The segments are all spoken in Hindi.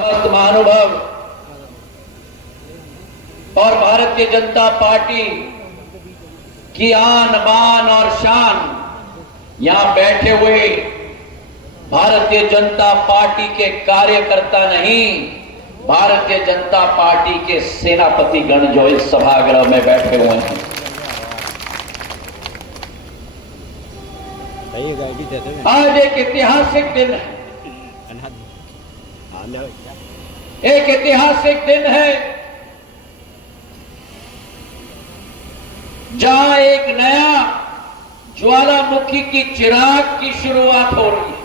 समस्त महानुभाव और भारतीय जनता पार्टी की आन बान और शान यहां बैठे हुए भारतीय जनता पार्टी के कार्यकर्ता नहीं, भारतीय जनता पार्टी के सेनापति गण जो इस सभागृह में बैठे हुए हैं। आज एक ऐतिहासिक दिन है, एक ऐतिहासिक दिन है जहां एक नया ज्वालामुखी की चिराग की शुरुआत हो रही है।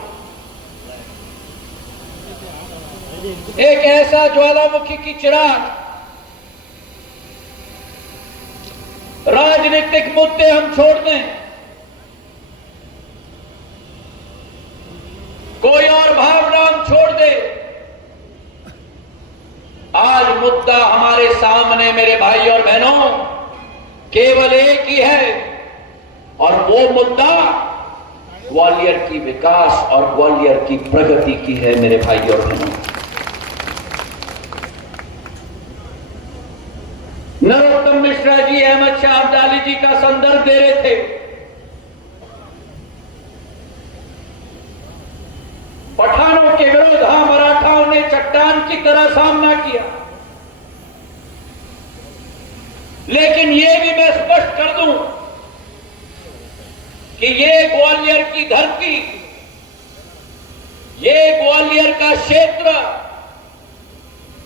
एक ऐसा ज्वालामुखी की चिराग, राजनीतिक मुद्दे हम छोड़ दें, कोई और भावना हम छोड़ दे, आज मुद्दा हमारे सामने मेरे भाई और बहनों केवल एक ही है, और वो मुद्दा ग्वालियर की विकास और ग्वालियर की प्रगति की है मेरे भाई और बहनों। नरोत्तम मिश्रा जी अहमद शाह अब्दाली जी का संदर्भ दे रहे थे। पठानों के विरुद्ध मराठाओं ने चट्टान की तरह सामना किया, लेकिन यह भी मैं स्पष्ट कर दूं कि ये ग्वालियर की धरती, ये ग्वालियर का क्षेत्र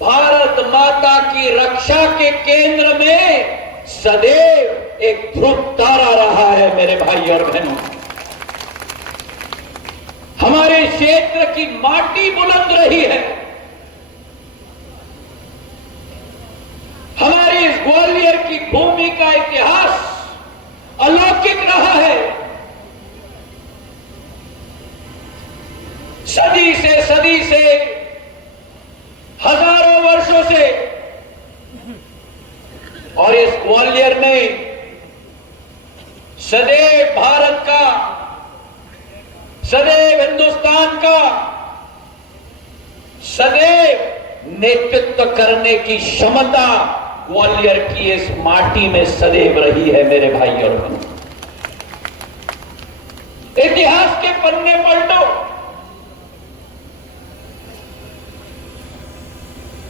भारत माता की रक्षा के केंद्र में सदैव एक ध्रुव तारा रहा है मेरे भाई और बहनों। हमारे क्षेत्र की माटी बुलंद रही है, हमारे इस ग्वालियर की भूमि का इतिहास अलौकिक रहा है। सदी से हजारों वर्षों से, और इस ग्वालियर ने सदैव भारत का, सदैव हिंदुस्तान का, सदैव नेतृत्व करने की क्षमता ग्वालियर की इस माटी में सदैव रही है मेरे भाई और बहनों। इतिहास के पन्ने पलटो,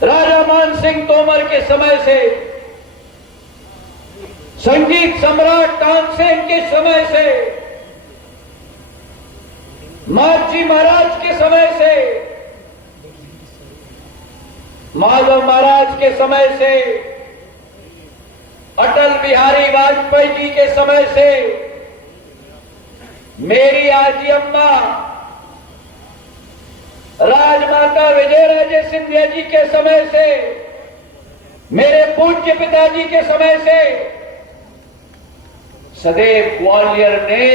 राजा मान सिंह तोमर के समय से, संगीत सम्राट तानसेन के समय से, माझी महाराज के समय से, माधव महाराज के समय से, अटल बिहारी वाजपेयी जी के समय से, मेरी आजी अम्मा राजमाता विजयराजे सिंधिया जी के समय से, मेरे पूज्य पिताजी के समय से सदैव ग्वालियर ने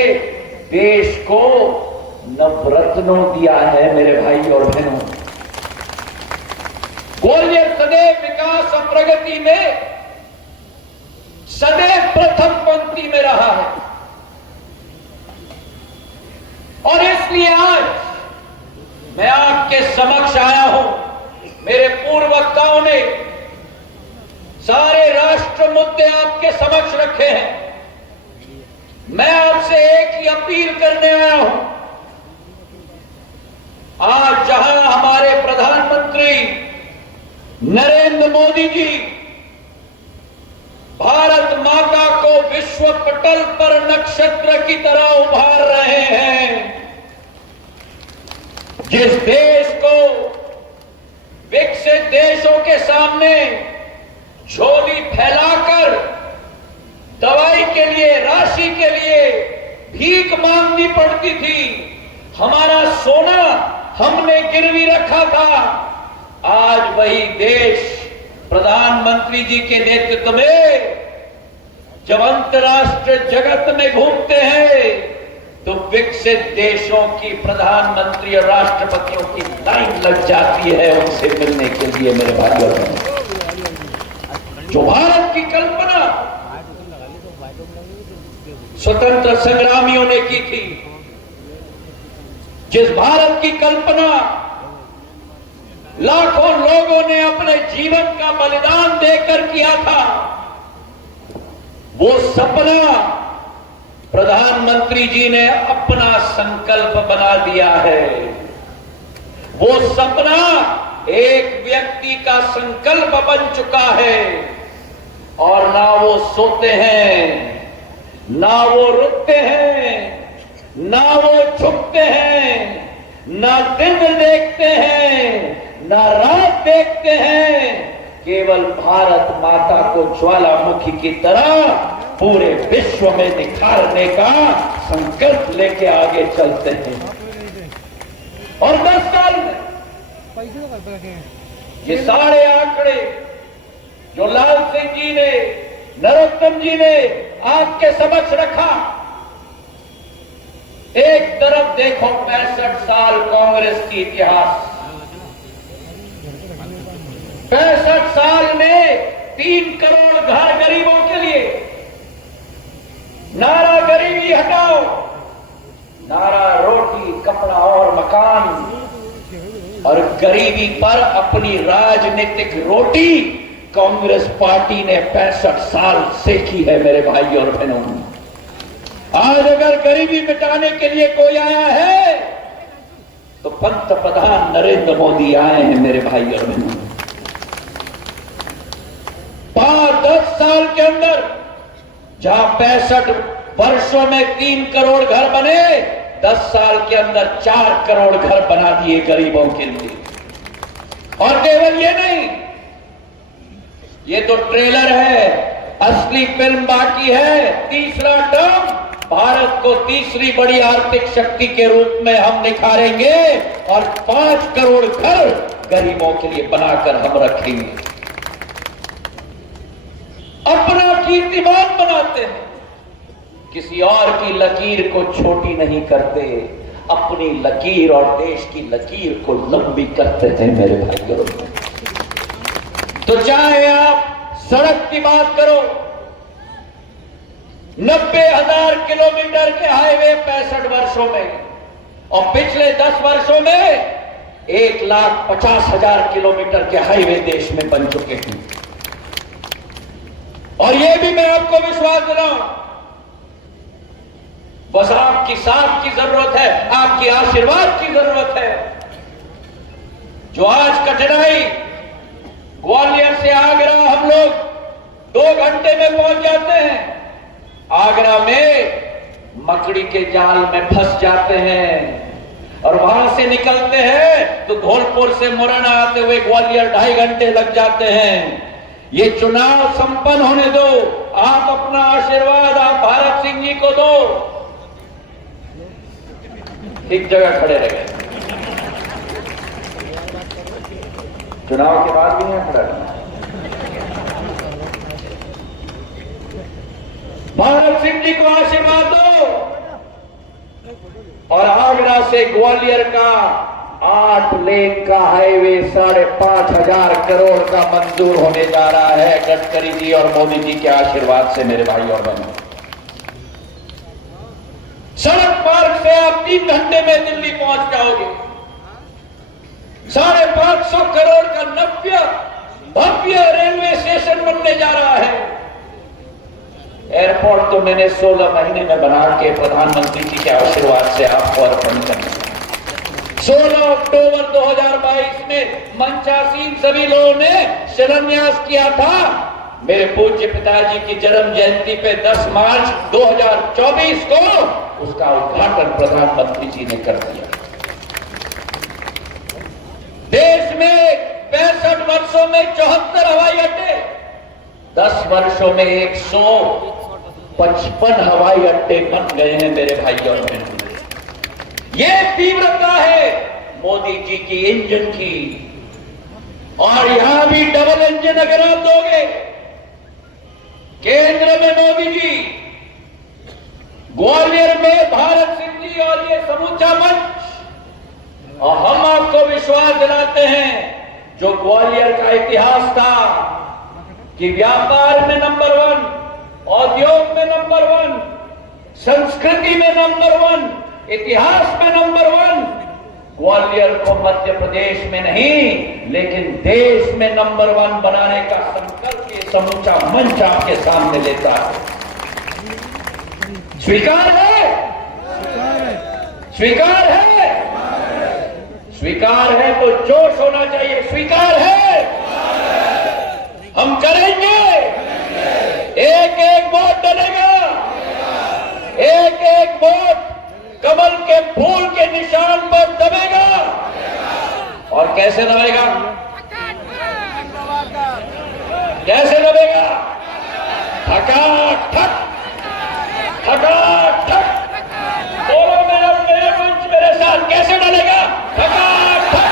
देश को नवरत्नों दिया है मेरे भाई और बहनों। ग्वालियर सदैव विकास और प्रगति में सदैव प्रथम पंक्ति में रहा है, और इसलिए आज मैं आपके समक्ष आया हूं। मेरे पूर्व वक्ताओं ने सारे राष्ट्र मुद्दे आपके समक्ष रखे हैं। मैं आपसे एक ही अपील करने आया हूं। आज जहां हमारे प्रधानमंत्री नरेंद्र मोदी जी भारत माता को विश्व पटल पर नक्षत्र की तरह उभार रहे हैं, जिस देश को विकसित देशों के सामने झोली फैलाकर दवाई के लिए, राशि के लिए भीख मांगनी पड़ती थी, हमारा सोना हमने गिरवी रखा था, आज वही देश प्रधानमंत्री जी के नेतृत्व में जब अंतर्राष्ट्रीय जगत में घूमते हैं तो विकसित देशों की प्रधानमंत्री और राष्ट्रपतियों की लाइन लग जाती है उनसे मिलने के लिए मेरे भाइयों और बहनों। जो भारत की कल्पना स्वतंत्र संग्रामियों ने की थी, जिस भारत की कल्पना लाखों लोगों ने अपने जीवन का बलिदान देकर किया था। वो सपना प्रधानमंत्री जी ने अपना संकल्प बना दिया है। वो सपना एक व्यक्ति का संकल्प बन चुका है और ना वो सोते हैं, ना वो रुकते हैं, ना वो झुकते हैं, ना दिन देखते हैं, ना रात देखते हैं। केवल भारत माता को ज्वालामुखी की तरह पूरे विश्व में निखारने का संकल्प लेके आगे चलते हैं। और 10 साल में ये सारे आंकड़े जो लाल सिंह जी ने, नरोत्तम जी ने आपके समक्ष रखा, एक तरफ देखो 65 साल कांग्रेस की इतिहास, 65 साल में 3 करोड़ घर गरीबों के लिए, नारा गरीबी हटाओ, नारा रोटी कपड़ा और मकान, और गरीबी पर अपनी राजनीतिक रोटी कांग्रेस पार्टी ने 65 साल सेकी है मेरे भाई और बहनों। आज अगर गरीबी मिटाने के लिए कोई आया है तो पंतप्रधान नरेंद्र मोदी आए हैं मेरे भाई और बहनों। 5-10 साल के अंदर जहां 65 वर्षों में 3 करोड़ घर बने, 10 साल के अंदर 4 करोड़ घर बना दिए गरीबों के लिए। और केवल ये नहीं, ये तो ट्रेलर है, असली फिल्म बाकी है। तीसरा टर्म, भारत को तीसरी बड़ी आर्थिक शक्ति के रूप में हम निखारेंगे और 5 करोड़ घर गरीबों के लिए बनाकर हम रखेंगे। अपना कीर्तिमान बनाते हैं, किसी और की लकीर को छोटी नहीं करते, अपनी लकीर और देश की लकीर को लंबी करते हैं मेरे भाइयों। तो चाहे आप सड़क की बात करो, 90,000 किलोमीटर के हाईवे 65 वर्षों में, और पिछले 10 वर्षों में 1,50,000 किलोमीटर के हाईवे देश में बन चुके हैं। और यह भी मैं आपको विश्वास दिलाऊं, बस आपकी साथ की जरूरत है, आपकी आशीर्वाद की जरूरत है। जो आज कठिनाई, ग्वालियर से आगरा हम लोग 2 घंटे में पहुंच जाते हैं, आगरा में मकड़ी के जाल में फंस जाते हैं और वहां से निकलते हैं तो धौलपुर से मुरैना आते हुए ग्वालियर 2.5 घंटे लग जाते हैं। ये चुनाव संपन्न होने दो, आप अपना आशीर्वाद आप भारत सिंह जी को दो। एक जगह खड़े रह गए, चुनाव के बाद भी यहां खड़ा रहना। भारत सिंह जी को आशीर्वाद दो। और आगरा से ग्वालियर का 8 लेन का हाईवे 5,500 करोड़ का मंजूर होने जा रहा है गडकरी जी और मोदी जी के आशीर्वाद से मेरे भाई और बहनों। सड़क मार्ग से आप 3 घंटे में दिल्ली पहुंच जाओगे। 550 करोड़ का भव्य रेलवे स्टेशन बनने जा रहा है। एयरपोर्ट तो मैंने 16 महीने में बना के प्रधानमंत्री जी के आशीर्वाद से आपको अर्पण करना। 16 अक्टूबर 2022 में मंचासीन सभी लोगों ने शिलान्यास किया था। मेरे पूज्य पिताजी की जन्म जयंती पे 10 मार्च 2024 को उसका उद्घाटन प्रधानमंत्री जी ने कर दिया। देश में 65 वर्षों में 74 हवाई अड्डे, 10 वर्षों में 155 हवाई अड्डे बन गए हैं मेरे भाई और बहनों। ये तीव्रता है मोदी जी की इंजन की। और यहां भी डबल इंजन अगर आप दोगे, केंद्र में मोदी जी, ग्वालियर में भारत सिंह जी और ये समूचा मंच, और हम आपको विश्वास दिलाते हैं जो ग्वालियर का इतिहास था कि व्यापार में नंबर 1, औद्योग में नंबर 1, संस्कृति में नंबर 1, इतिहास में नंबर 1, ग्वालियर को मध्य प्रदेश में नहीं लेकिन देश में नंबर 1 बनाने का संकल्प ये समूचा मंच आपके सामने लेता है। स्वीकार है? स्वीकार है? स्वीकार है तो जोश होना चाहिए। स्वीकार है? हम करेंगे। एक एक वोट डलेगा, एक एक वोट कमल के फूल के निशान पर दबेगा। और कैसे दबेगा? कैसे दबेगा? ठकाठक, ठकाठक। बोलो मेरे मंच मेरे साथ, कैसे डलेगा? ठकाठक,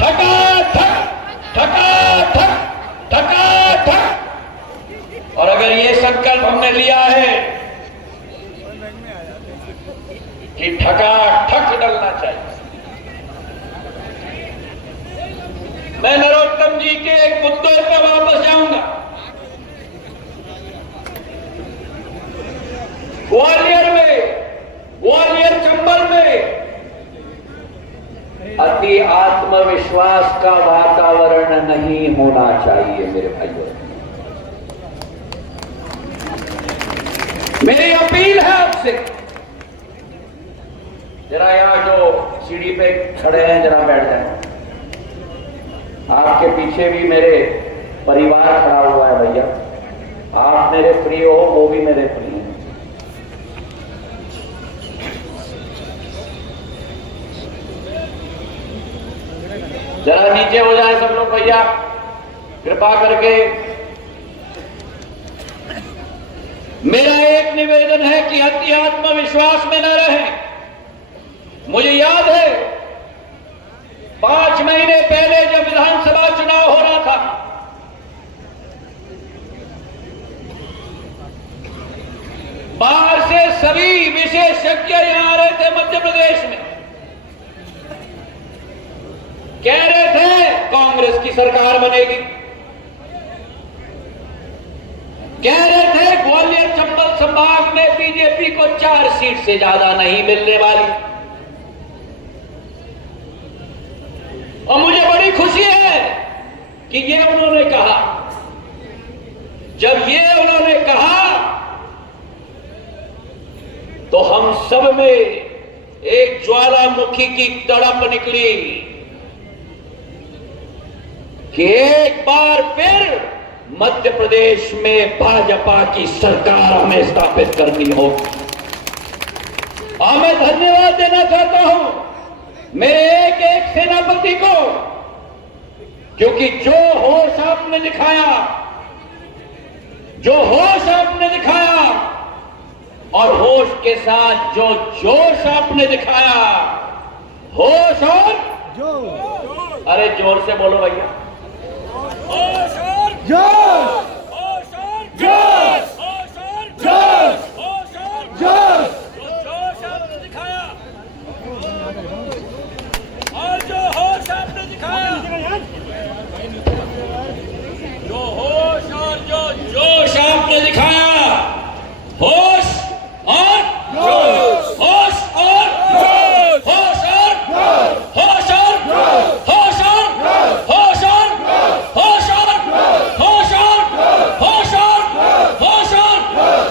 ठकाठक, ठकाठक, ठकाठक। और अगर ये संकल्प हमने लिया है कि ठकाठक डलना चाहिए, मैं नरोत्तम जी के एक मुद्दे पर वापस जाऊंगा। ग्वालियर में, ग्वालियर चंबल में अति आत्मविश्वास का वातावरण नहीं होना चाहिए मेरे भाइयों। मेरी अपील है आपसे, जरा यहां जो सीढ़ी पे खड़े हैं जरा बैठ जाए। आपके पीछे भी मेरे परिवार खड़ा हुआ है भैया, आप मेरे प्रिय हो, वो भी मेरे प्रिय हैं। जरा नीचे हो जाए सब लोग भैया, कृपा करके। मेरा एक निवेदन है कि अति आत्मविश्वास में न रहें। मुझे याद है 5 महीने पहले जब विधानसभा चुनाव हो रहा था, बाहर से सभी विशेषज्ञ यहां आ रहे थे मध्य प्रदेश में, कह रहे थे कांग्रेस की सरकार बनेगी, कह रहे थे ग्वालियर चंबल संभाग में बीजेपी को 4 सीट से ज्यादा नहीं मिलने वाली। और मुझे बड़ी खुशी है कि ये उन्होंने कहा। जब ये उन्होंने कहा तो हम सब में एक ज्वालामुखी की तड़प निकली कि एक बार फिर मध्य प्रदेश में भाजपा की सरकार हमें स्थापित करनी हो। और मैं धन्यवाद देना चाहता हूं मेरे एक एक सेनापति को, क्योंकि जो होश आपने दिखाया, जो होश आपने दिखाया और होश के साथ जो जोश आपने दिखाया, होश और जोश। अरे जोर से बोलो भैया, होश और जोश, होश और जोश, होश और जोश, होश और जोश। जो जोश आपने दिखाया और जो होश आपने दिखाया, जो होश और जो जोश आपने दिखाया, होश और जोश, होश और जोश, होश और होश और होश और होश और होश और होश और होश और होश और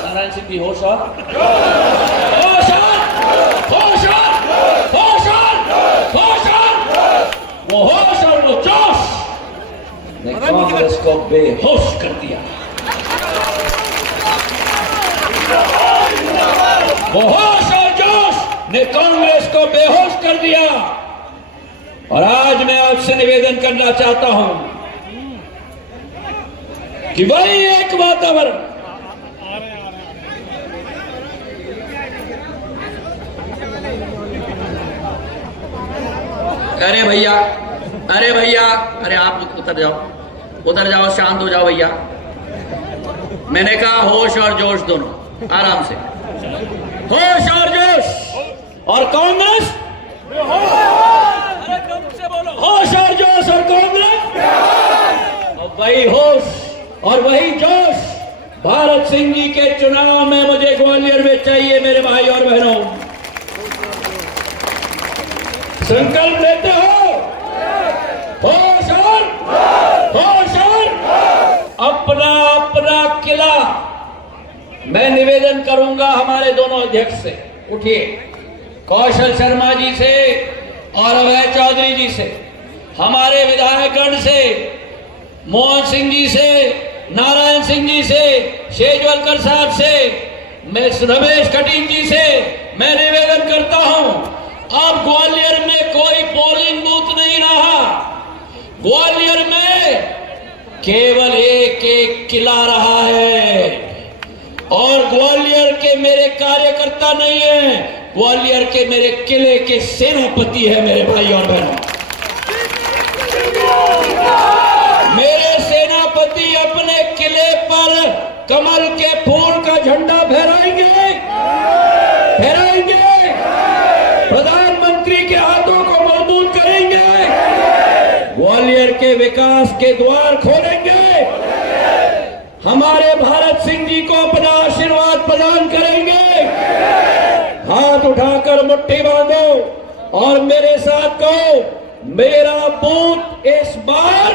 नारायण सिंह की होश और होश और होश और होश और होश और वो होश और वो जोश ने कांग्रेस को बेहोश कर दिया। वो होश और जोश ने कांग्रेस को बेहोश कर दिया। और आज मैं आपसे निवेदन करना चाहता हूं कि वही एक वातावरण, अरे भैया, अरे भैया, अरे आप उतर जाओ, उतर जाओ, शांत हो जाओ भैया। मैंने कहा होश और जोश दोनों, आराम से, होश और जोश। और कांग्रेस होश और जोश, और कांग्रेस और वही होश और वही जोश भारत सिंह जी के चुनाव में मुझे ग्वालियर में चाहिए मेरे भाई और बहनों। संकल्प लेते हो? होश और अपना अपना किला। मैं निवेदन करूंगा हमारे दोनों अध्यक्ष से, उठिए, कौशल शर्मा जी से और अभय चौधरी जी से, हमारे विधायकगण से, मोहन सिंह जी से, नारायण सिंह जी से, शेजवलकर साहब से, मैं रमेश कटीन जी से मैं निवेदन करता हूं, अब ग्वालियर में कोई पोलिंग बूथ नहीं रहा। ग्वालियर में केवल एक एक किला रहा है, और ग्वालियर के मेरे कार्यकर्ता नहीं है, ग्वालियर के मेरे किले के सेनापति है मेरे भाई और बहनों। मेरे सेनापति अपने किले पर कमल के फूल का झंडा फहराएंगे, प्रधानमंत्री के हाथों को मजबूत करेंगे, ग्वालियर के विकास के द्वार खोलेंगे, हमारे भारत सिंह जी को अपना आशीर्वाद प्रदान करेंगे। हाथ उठाकर मुट्ठी बांधो और मेरे साथ कहो, मेरा बूथ इस बार,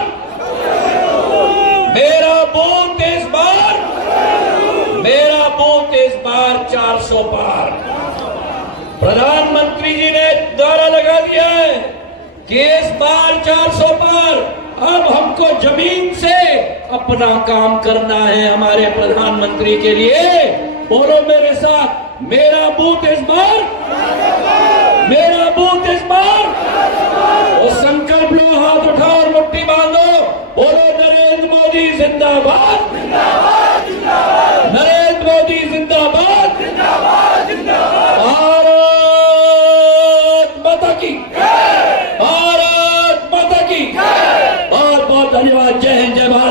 मेरा बूथ इस बार, मेरा बूथ इस बार 400 पार। प्रधानमंत्री जी ने नारा लगा दिया है कि इस बार 400 पार। अब हमको जमीन से अपना काम करना है हमारे प्रधानमंत्री के लिए। बोलो मेरे साथ, मेरा बूथ इस बार, मेरा बूथ इस बार। और संकल्प लो, हाथ उठाओ और मुट्ठी बांधो, बोलो नरेंद्र मोदी जिंदाबाद, नरेंद्र मोदी जिंदाबाद, भारत माता की, भारत माता की। बहुत बहुत धन्यवाद। जय हिंद, जय भारत।